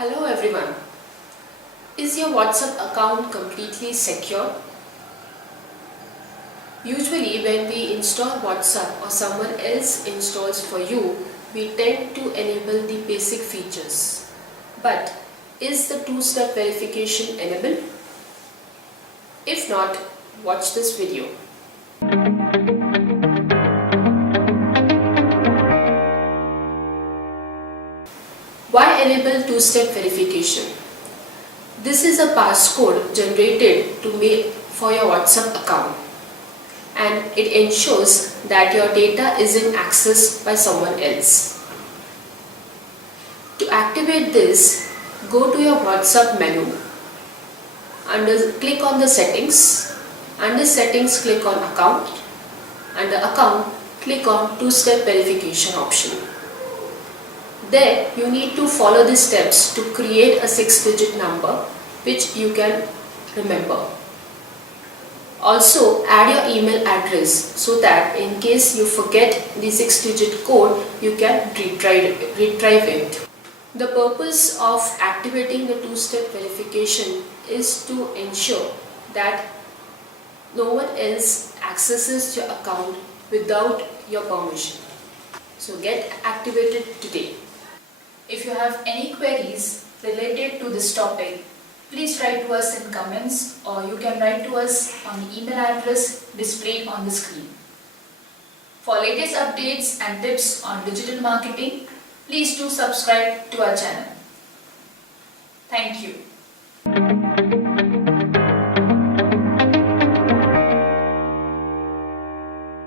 Hello everyone. Is your WhatsApp account completely secure? Usually when we install WhatsApp or someone else installs for you, we tend to enable the basic features. But is the two-step verification enabled? If not, watch this video. Why enable two-step verification? This is a passcode generated for your WhatsApp account, and it ensures that your data isn't accessed by someone else. To activate this, go to your WhatsApp menu. Click on the settings. Under settings, click on account. Under account, click on two-step verification option. There, you need to follow the steps to create a 6-digit number which you can remember. Also, add your email address so that in case you forget the 6-digit code, you can retrieve it. The purpose of activating the two-step verification is to ensure that no one else accesses your account without your permission. So get activated today. If you have any queries related to this topic, please write to us in comments, or you can write to us on the email address displayed on the screen. For latest updates and tips on digital marketing, please do subscribe to our channel. Thank you.